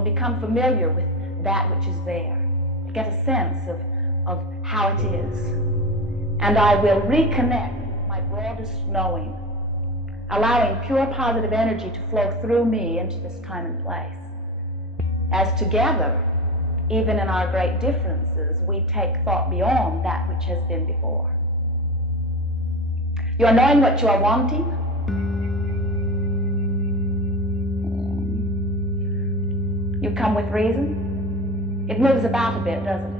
will become familiar with that which is there, to get a sense of how it is. And I will reconnect with my broadest knowing, allowing pure positive energy to flow through me into this time and place. As together, even in our great differences, we take thought beyond that which has been before. You are knowing what you are wanting. You come with reason. It moves about a bit, doesn't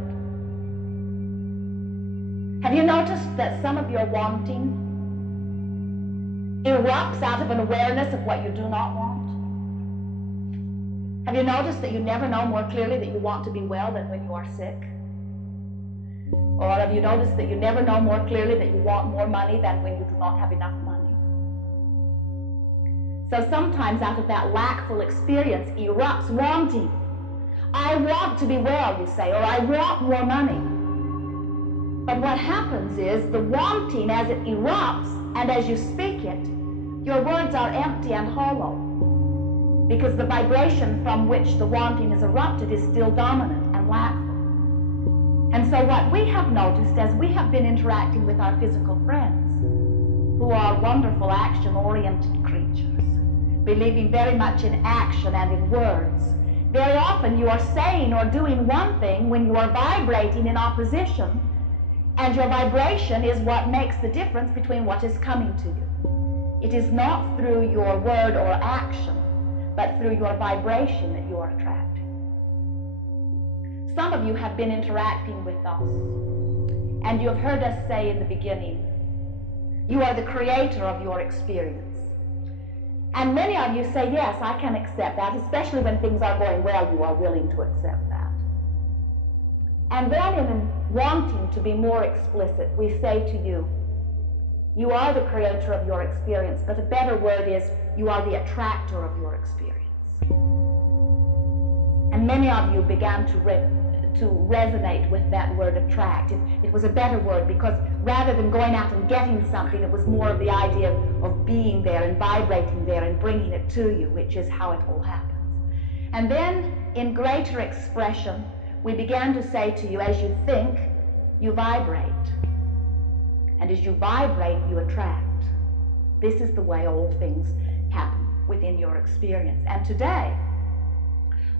it? Have you noticed that some of your wanting erupts out of an awareness of what you do not want? Have you noticed that you never know more clearly that you want to be well than when you are sick? Or have you noticed that you never know more clearly that you want more money than when you do not have enough money? So sometimes out of that lackful experience erupts wanting. I want to be well, you say, or I want more money. But what happens is the wanting, as it erupts and as you speak it, your words are empty and hollow, because the vibration from which the wanting is erupted is still dominant and lackful. And so what we have noticed as we have been interacting with our physical friends, who are wonderful action-oriented creatures, believing very much in action and in words, very often you are saying or doing one thing when you are vibrating in opposition, and your vibration is what makes the difference between what is coming to you. It is not through your word or action, but through your vibration that you are attracting. Some of you have been interacting with us, and you have heard us say in the beginning, you are the creator of your experience. And many of you say, yes, I can accept that, especially when things are going well, you are willing to accept that. And then in wanting to be more explicit, we say to you, you are the creator of your experience, but a better word is you are the attractor of your experience. And many of you began to resonate with that word attract. It was a better word because rather than going out and getting something, it was more of the idea of being there and vibrating there and bringing it to you, which is how it all happens. And then in greater expression, we began to say to you, as you think, you vibrate. And as you vibrate, you attract. This is the way all things happen within your experience. And today,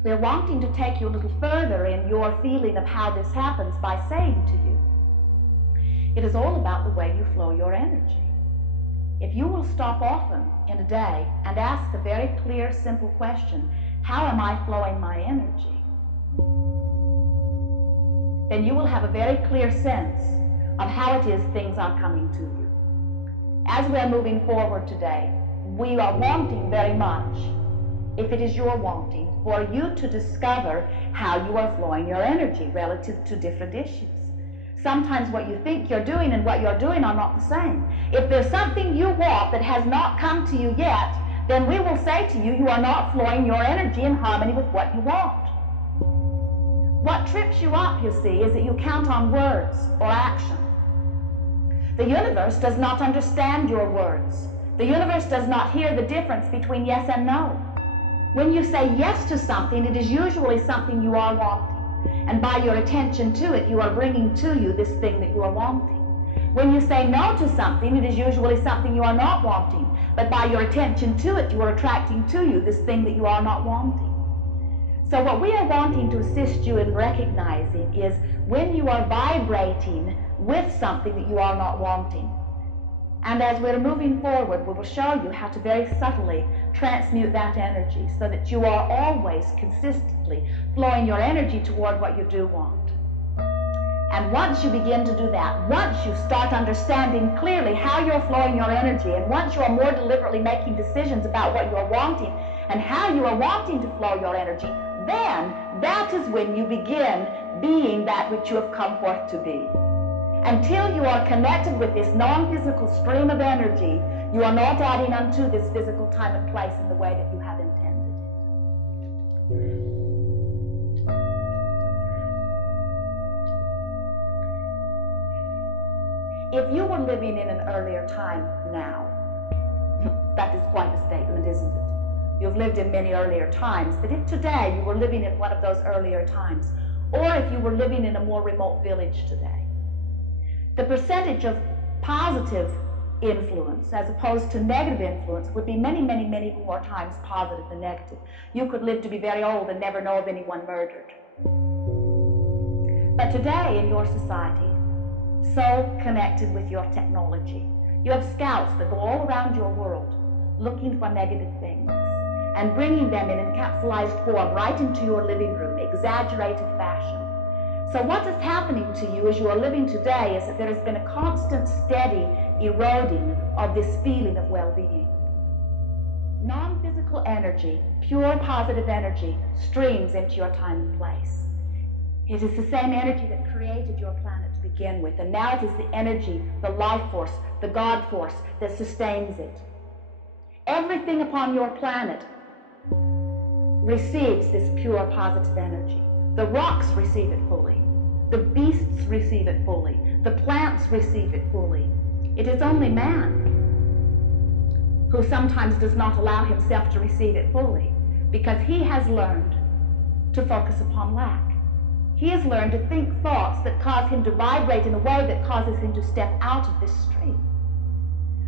we're wanting to take you a little further in your feeling of how this happens by saying to you, it is all about the way you flow your energy. If you will stop often in a day and ask a very clear, simple question, how am I flowing my energy? Then you will have a very clear sense of how it is things are coming to you. As we are moving forward today, we are wanting very much, if it is your wanting, for you to discover how you are flowing your energy relative to different issues. Sometimes what you think you're doing and what you're doing are not the same. If there's something you want that has not come to you yet, then we will say to you, you are not flowing your energy in harmony with what you want. What trips you up, you see, is that you count on words or action. The universe does not understand your words. The universe does not hear the difference between yes and no. When you say yes to something, it is usually something you are wanting. And by your attention to it, you are bringing to you this thing that you are wanting. When you say no to something, it is usually something you are not wanting. But by your attention to it, you are attracting to you this thing that you are not wanting. So what we are wanting to assist you in recognizing is when you are vibrating with something that you are not wanting. And as we're moving forward, we will show you how to very subtly transmute that energy so that you are always consistently flowing your energy toward what you do want. And once you begin to do that, once you start understanding clearly how you're flowing your energy, and once you are more deliberately making decisions about what you are wanting and how you are wanting to flow your energy, then that is when you begin being that which you have come forth to be. Until you are connected with this non-physical stream of energy, you are not adding unto this physical time and place in the way that you have intended it. If you were living in an earlier time now, that is quite a statement, isn't it? You've lived in many earlier times, but if today you were living in one of those earlier times, or if you were living in a more remote village today, the percentage of positive influence as opposed to negative influence would be many, many, many more times positive than negative. You could live to be very old and never know of anyone murdered. But today in your society, so connected with your technology, you have scouts that go all around your world looking for negative things and bringing them in encapsulated form right into your living room, exaggerated fashion. So what is happening to you as you are living today is that there has been a constant, steady eroding of this feeling of well-being. Non-physical energy, pure positive energy, streams into your time and place. It is the same energy that created your planet to begin with, and now it is the energy, the life force, the God force that sustains it. Everything upon your planet receives this pure positive energy. The rocks receive it fully. The beasts receive it fully. The plants receive it fully. It is only man who sometimes does not allow himself to receive it fully because he has learned to focus upon lack. He has learned to think thoughts that cause him to vibrate in a way that causes him to step out of this stream.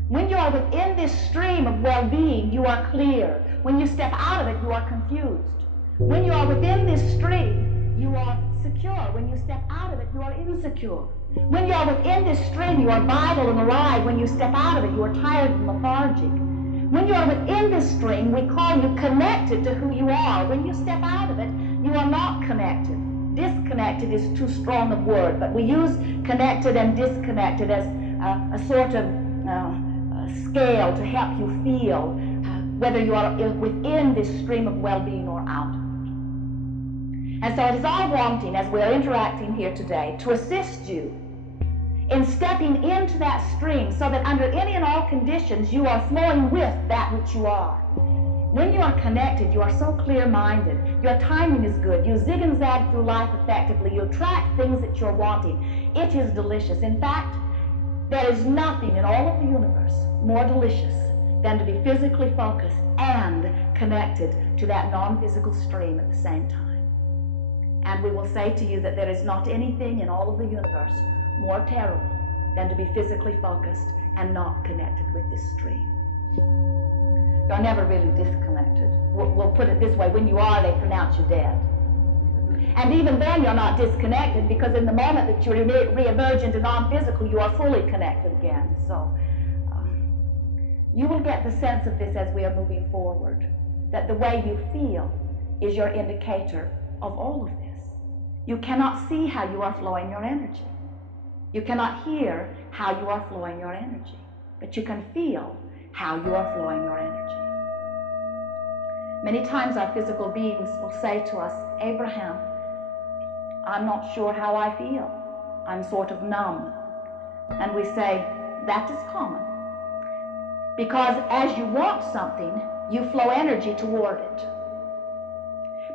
When you are within this stream of well-being, you are clear. When you step out of it, you are confused. When you are within this stream, you are secure. When you step out of it, you are insecure. When you are within this stream, you are vital and alive. When you step out of it, you are tired and lethargic. When you are within this stream, we call you connected to who you are. When you step out of it, you are not connected. Disconnected is too strong a word, but we use connected and disconnected as a sort of scale to help you feel whether you are within this stream of well-being or out. And so it is our wanting, as we are interacting here today, to assist you in stepping into that stream so that under any and all conditions you are flowing with that which you are. When you are connected, you are so clear-minded. Your timing is good. You zig and zag through life effectively. You attract things that you're wanting. It is delicious. In fact, there is nothing in all of the universe more delicious than to be physically focused and connected to that non-physical stream at the same time. And we will say to you that there is not anything in all of the universe more terrible than to be physically focused and not connected with this stream. You're never really disconnected. We'll put it this way, when you are, they pronounce you dead. And even then you're not disconnected, because in the moment that you re-emerge into non-physical, you are fully connected again. So you will get the sense of this as we are moving forward, that the way you feel is your indicator of all of this. You cannot see how you are flowing your energy. You cannot hear how you are flowing your energy, but you can feel how you are flowing your energy. Many times our physical beings will say to us, Abraham, I'm not sure how I feel. I'm sort of numb. And we say, that is common. Because as you want something, you flow energy toward it.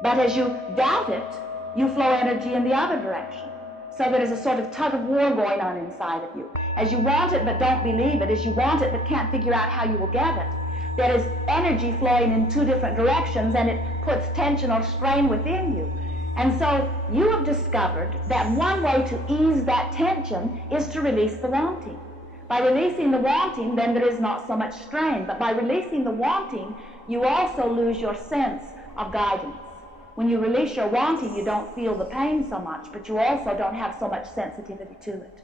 But as you doubt it, you flow energy in the other direction. So there is a sort of tug of war going on inside of you. As you want it but don't believe it, as you want it but can't figure out how you will get it, there is energy flowing in two different directions, and it puts tension or strain within you. And so you have discovered that one way to ease that tension is to release the wanting. By releasing the wanting, then there is not so much strain. But by releasing the wanting, you also lose your sense of guidance. When you release your wanting, you don't feel the pain so much, but you also don't have so much sensitivity to it.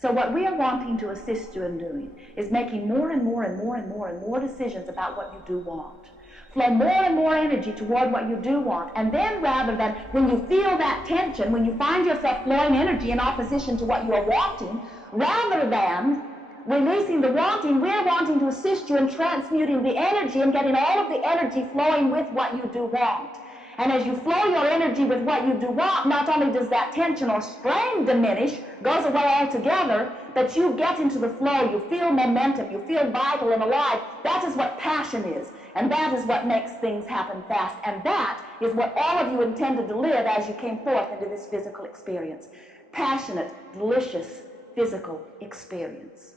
So what we are wanting to assist you in doing is making more and more and more and more and more decisions about what you do want. Flow more and more energy toward what you do want. And then rather than when you feel that tension, when you find yourself flowing energy in opposition to what you are wanting, rather than releasing the wanting, we're wanting to assist you in transmuting the energy and getting all of the energy flowing with what you do want. And as you flow your energy with what you do want, not only does that tension or strain diminish, goes away altogether, but you get into the flow, you feel momentum, you feel vital and alive. That is what passion is. And that is what makes things happen fast. And that is what all of you intended to live as you came forth into this physical experience. Passionate, delicious, physical experience.